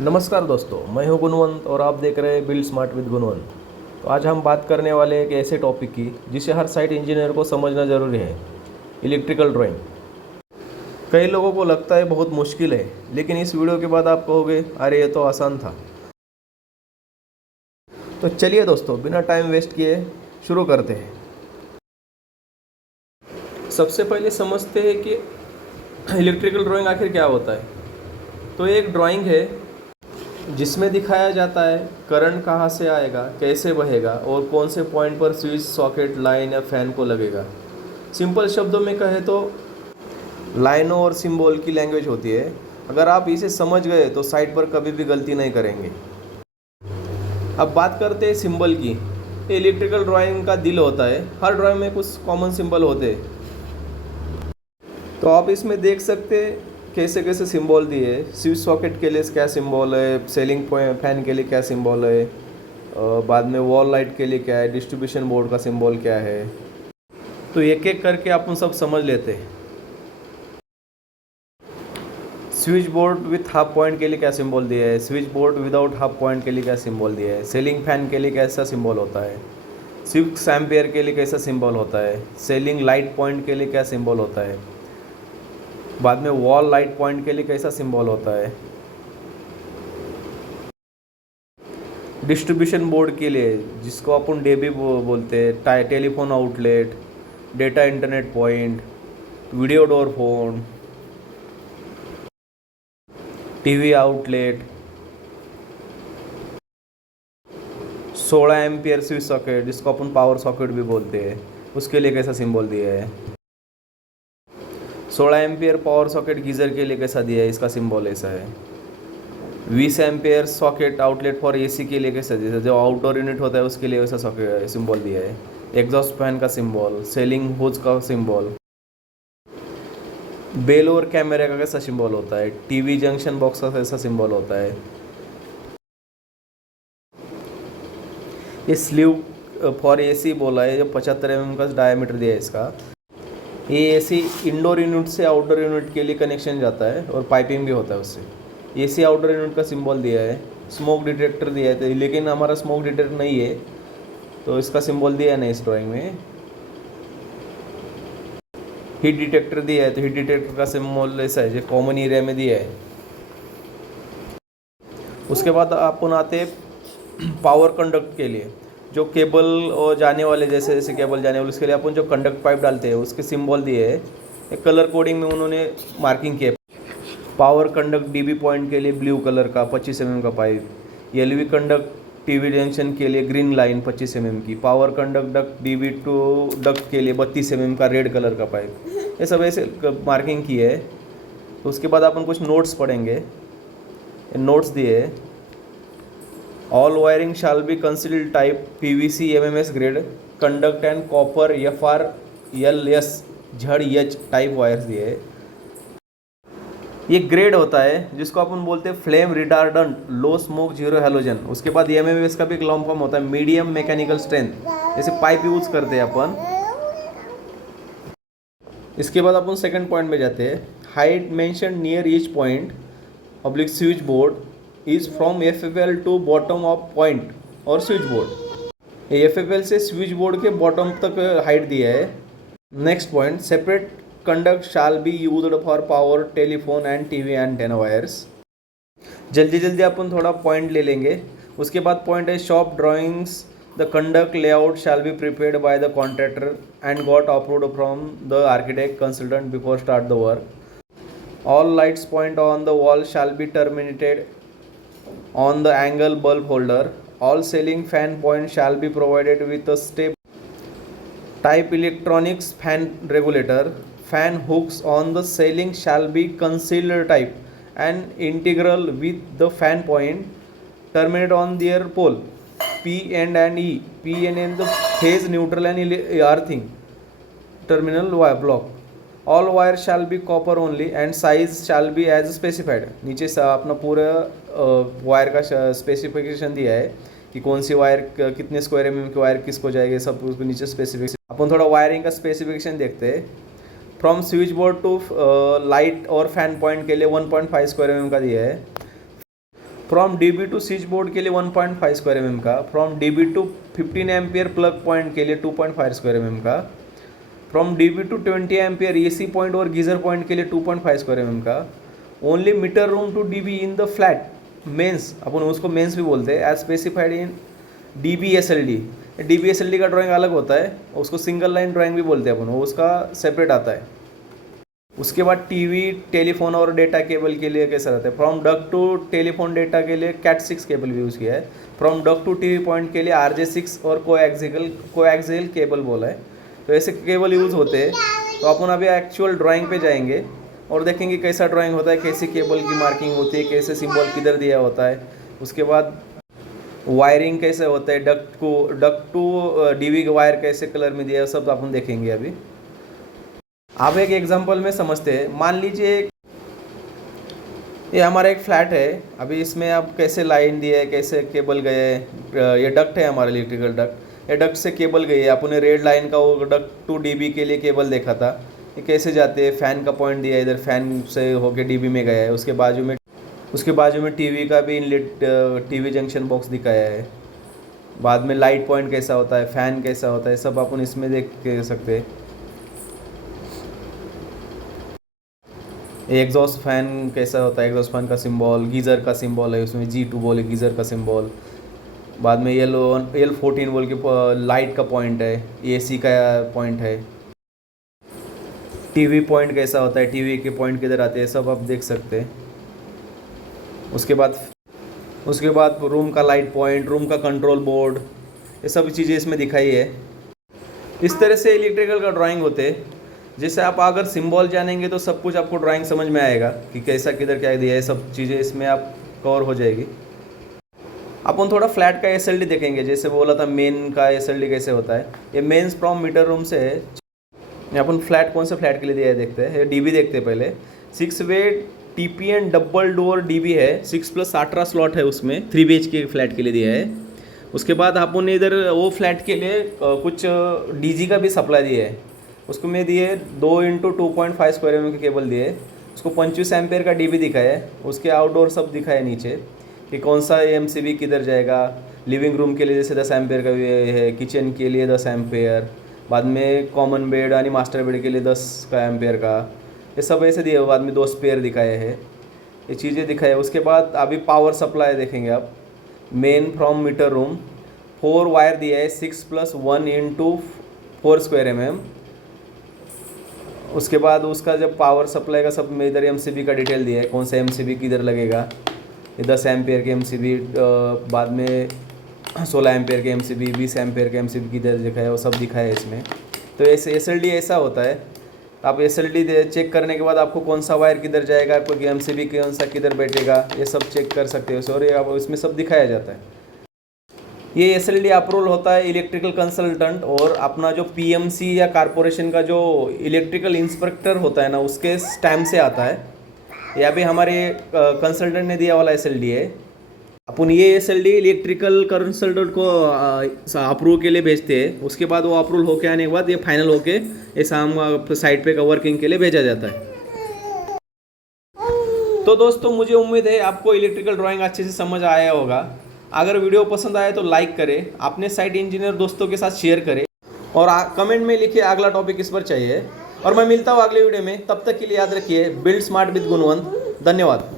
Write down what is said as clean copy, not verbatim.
नमस्कार दोस्तों, मैं हूं गुणवंत और आप देख रहे हैं बिल्ड स्मार्ट विद गुणवंत। तो आज हम बात करने वाले हैं एक ऐसे टॉपिक की जिसे हर साइट इंजीनियर को समझना ज़रूरी है, इलेक्ट्रिकल ड्राइंग। कई लोगों को लगता है बहुत मुश्किल है, लेकिन इस वीडियो के बाद आप कहोगे अरे ये तो आसान था। तो चलिए दोस्तों, बिना टाइम वेस्ट किए शुरू करते हैं। सबसे पहले समझते हैं कि इलेक्ट्रिकल ड्राइंग आखिर क्या होता है। तो ये एक ड्राइंग है जिसमें दिखाया जाता है करंट कहाँ से आएगा, कैसे बहेगा और कौन से पॉइंट पर स्विच, सॉकेट, लाइन या फैन को लगेगा। सिंपल शब्दों में कहे तो लाइनों और सिंबल की लैंग्वेज होती है। अगर आप इसे समझ गए तो साइट पर कभी भी गलती नहीं करेंगे। अब बात करते हैं सिंबल की। ये इलेक्ट्रिकल ड्राइंग का दिल होता है। हर ड्राइंग में कुछ कॉमन सिंबल होते हैं। तो आप इसमें देख सकते हैं कैसे कैसे सिंबल दिए। स्विच सॉकेट के लिए क्या सिंबल है, सेलिंग फैन के लिए क्या सिंबल है, बाद में वॉल लाइट के लिए क्या है, डिस्ट्रीब्यूशन बोर्ड का सिंबल क्या है। तो एक एक करके अपन सब समझ लेते हैं। Switch board with half point के लिए क्या सिंबल दिया है, switch board without half point के लिए क्या सिंबल दिया है, सेलिंग फैन के लिए कैसा सिंबल होता है, 6 एम्पियर के लिए कैसा सिंबल होता है, सेलिंग लाइट पॉइंट के लिए क्या सिंबल होता है, बाद में वॉल लाइट पॉइंट के लिए कैसा सिंबल होता है, डिस्ट्रीब्यूशन बोर्ड के लिए जिसको अपन डेबी बोलते हैं, telephone outlet, data internet point, video door phone, TV outlet, 16 ampere switch socket जिसको अपन पावर सॉकेट भी बोलते हैं, उसके लिए कैसा सिंबल दिया है, 16 एम्पियर पावर सॉकेट गीज़र के लिए कैसा दिया है, इसका सिंबल ऐसा है, 20 ampere socket outlet for AC के लिए कैसा दिया है, जो आउटडोर यूनिट होता है उसके लिए वैसा सॉकेट सिंबल दिया है, एग्जॉस्ट फैन का सिंबल, सेलिंग होज का सिंबल, बेल और कैमरे का कैसा सिंबल होता है, टीवी जंक्शन बॉक्स का कैसा सिंबल होता है। ये स्लीव फॉर एसी बोला है, जो 75 mm का डायमीटर दिया है इसका। ये एसी इंडोर यूनिट से आउटडोर यूनिट के लिए कनेक्शन जाता है और पाइपिंग भी होता है उससे। एसी आउटडोर यूनिट का सिंबल दिया है, स्मोक डिटेक्टर दिया है, लेकिन हमारा स्मोक डिटेक्टर नहीं है तो इसका सिंबल दिया है नहीं इस ड्राइंग में। हीट डिटेक्टर दिया है तो हीट डिटेक्टर का सिंबल ऐसा है जो कॉमन एरिया में दिया है। उसके बाद अपन आते हैं पावर कंडक्ट के लिए, जो केबल और जाने वाले जैसे जैसे केबल जाने वाले उसके लिए अपन जो कंडक्ट पाइप डालते हैं उसके सिंबल दिए है। एक कलर कोडिंग में उन्होंने मार्किंग किया। पावर कंडक्ट डीबी पॉइंट के लिए ब्लू कलर का 25 mm का pipe, LV conduct TV junction के लिए ग्रीन लाइन 25 mm की, power conduct duct DB to duct के लिए 32 mm का रेड कलर का पाइप। ये सब ऐसे मार्किंग की है। तो उसके बाद अपन कुछ नोट्स पढ़ेंगे। नोट्स दिए है, all wiring shall be concealed type PVC MMS grade conduct and copper FRLS ZH type wires दिए है। ये ग्रेड होता है जिसको अपन बोलते हैं flame retardant low smoke zero halogen. उसके बाद MMS का भी एक लॉन्ग फॉर्म होता है, मीडियम मैकेनिकल स्ट्रेंथ, जैसे पाइप यूज करते हैं अपन। इसके बाद अपन सेकंड पॉइंट में जाते हैं। Height mention near each point oblique switch board is from FFL to bottom of point और स्विच बोर्ड। FFL से स्विच बोर्ड के बॉटम तक हाइट दिया है। Next point, separate conduct shall be used for power telephone and TV antenna wires. जल्दी जल्दी अपन थोड़ा point ले लेंगे। उसके बाद पॉइंट है shop drawings the conduct layout shall be prepared by the contractor and got approved from the architect consultant before start the work. All lights point on the wall shall be terminated on the angle bulb holder. All ceiling fan points shall be provided with a step type electronics fan regulator. Fan hooks on the ceiling shall be concealed type and integral with the fan point terminate on their pole P and E. P and the phase neutral and earthing terminal block. All wire shall be copper only and size shall be as specified. नीचे अपना पूरा wire का specification दिया है कि कौन सी wire कितने square mm की वायर किसको जाएगी, सब उसको नीचे स्पेसिफिकेशन। अपन थोड़ा वायरिंग का स्पेसिफिकेशन देखते हैं। From switch board to light और फैन पॉइंट के लिए 1.5 स्क्वायर mm का दिया है। From DB to switch board के लिए 1.5 स्क्वायर mm का, from DB to 15 ampere plug point के लिए 2.5 स्क्वायर mm का, from DB to 20 ampere AC point और गीजर पॉइंट के लिए 2.5 स्क्वायर mm का। Only meter room to DB in the flat mains, अपन उसको मेंस भी बोलते हैं, as specified in DBSLD। DBSLD का ड्राइंग अलग होता है, उसको सिंगल लाइन ड्राइंग भी बोलते हैं अपन, वो उसका सेपरेट आता है। उसके बाद टीवी, टेलीफोन और डेटा केबल के लिए कैसा रहता है, from duct to telephone data के लिए Cat6 केबल भी यूज़ किया है, from duct to TV point के लिए RJ6 और कोएक्सियल केबल बोला है। तो ऐसे केबल यूज़ होते हैं। तो अपन अभी एक्चुअल ड्राइंग पे जाएंगे और देखेंगे कैसा ड्राइंग होता है, कैसी केबल की मार्किंग होती है, कैसे सिंबल किधर दिया होता है, उसके बाद वायरिंग कैसे होता है, डक टू DB का वायर कैसे कलर में दिया है, सब अपन देखेंगे अभी। आप एक एग्जांपल में समझते हैं। मान लीजिए ये हमारा एक फ्लैट है, अभी इसमें अब कैसे लाइन दिया है, कैसे केबल गए है, ये डक्ट है हमारा इलेक्ट्रिकल डक्ट, ये डक्ट से केबल गई है, अपने रेड लाइन का वो डक्ट टू DB के लिए केबल देखा था, ये कैसे जाते हैं, फ़ैन का पॉइंट दिया है, इधर फैन से होके DB में गया है, उसके बाजू में टीवी का भी इनलेट टीवी जंक्शन बॉक्स दिखाया है, बाद में लाइट पॉइंट कैसा होता है, फ़ैन कैसा होता है, सब अपन इसमें देख सकते हैं। एग्जॉस्ट फैन कैसा होता है, एग्जॉस्ट फैन का सिंबल, गीज़र का सिंबल है, उसमें G2 बोले गीज़र का सिंबल, बाद में L14 बोल के लाइट का पॉइंट है, AC का पॉइंट है, टीवी पॉइंट कैसा होता है, टीवी के पॉइंट किधर आते हैं, सब आप देख सकते हैं। उसके बाद रूम का लाइट पॉइंट, रूम का कंट्रोल बोर्ड, ये सब चीज़ें इसमें दिखाई है। इस तरह से इलेक्ट्रिकल का ड्राइंग होते हैं। जैसे आप अगर सिंबल जानेंगे तो सब कुछ आपको ड्राइंग समझ में आएगा कि कैसा किधर क्या दिया है, सब चीज़ें इसमें आप कवर हो जाएगी। अपन थोड़ा फ्लैट का SLD देखेंगे, जैसे बोला था मेन का SLD कैसे होता है। ये मेन्स फ्रॉम मीटर रूम से है। अपन फ्लैट कौन से फ्लैट के लिए दिया है देखते हैं, ये DB देखते हैं पहले। 6 वे TPN डबल डोर DB है, 6+18 स्लॉट है उसमें, 3 BHK के फ्लैट के लिए दिया है। उसके बाद अपन ने इधर वो फ्लैट के लिए कुछ DG का भी सप्लाई दिया है, उसको में दिए 2x2.5 स्क्वायर mm के केबल दिए, उसको 25 एम्पेयर का DB दिखाया है, उसके आउटडोर सब दिखाया नीचे कि कौन सा MCB किधर जाएगा। लिविंग रूम के लिए जैसे 10 एम्पेयर का है, किचन के लिए 10 एम्पेयर, बाद में कॉमन बेड यानी मास्टर बेड के लिए 10 का एम्पेयर का, ये सब ऐसे दिए। बाद में 2 स्पेयर दिखाए हैं, ये चीज़ें दिखाए। उसके बाद अभी पावर सप्लाई देखेंगे आप। Main from metre room 4 wire दिया है, 6+1x4 स्क्वायर mm। उसके बाद उसका जब पावर सप्लाई का सब में इधर MCB का डिटेल दिया है, कौन सा MCB किधर लगेगा, ये 10 एम्पेयर के MCB, बाद में 16 एम्पेयर के MCB, 20 एम्पेयर के MCB किधर दिखाया है, वो सब दिखाया है इसमें। तो ऐसे SLD ऐसा होता है। आप SLD चेक करने के बाद आपको कौन सा वायर किधर जाएगा, आपको MCB कौन सा किधर बैठेगा, ये सब चेक कर सकते हो। और ये इसमें सब दिखाया जाता है। ये SLD अप्रूवल होता है इलेक्ट्रिकल कंसल्टेंट और अपना जो PMC या कारपोरेशन का जो इलेक्ट्रिकल इंस्पेक्टर होता है ना, उसके स्टैम्प से आता है। या भी हमारे कंसल्टेंट ने दिया वाला SLD है। अपन ये SLD इलेक्ट्रिकल कंसल्टेंट को अप्रूव के लिए भेजते हैं। उसके बाद वो अप्रूवल होके आने के बाद ये फाइनल होके ये शाम साइट पे का वर्किंग के लिए भेजा जाता है। तो दोस्तों मुझे उम्मीद है आपको इलेक्ट्रिकल ड्राइंग अच्छे से समझ आया होगा। अगर वीडियो पसंद आए तो लाइक करें, अपने साइट इंजीनियर दोस्तों के साथ शेयर करें और कमेंट में लिखिए अगला टॉपिक किस पर चाहिए। और मैं मिलता हूँ अगले वीडियो में, तब तक के लिए याद रखिए बिल्ड स्मार्ट विद गुणवंत। धन्यवाद।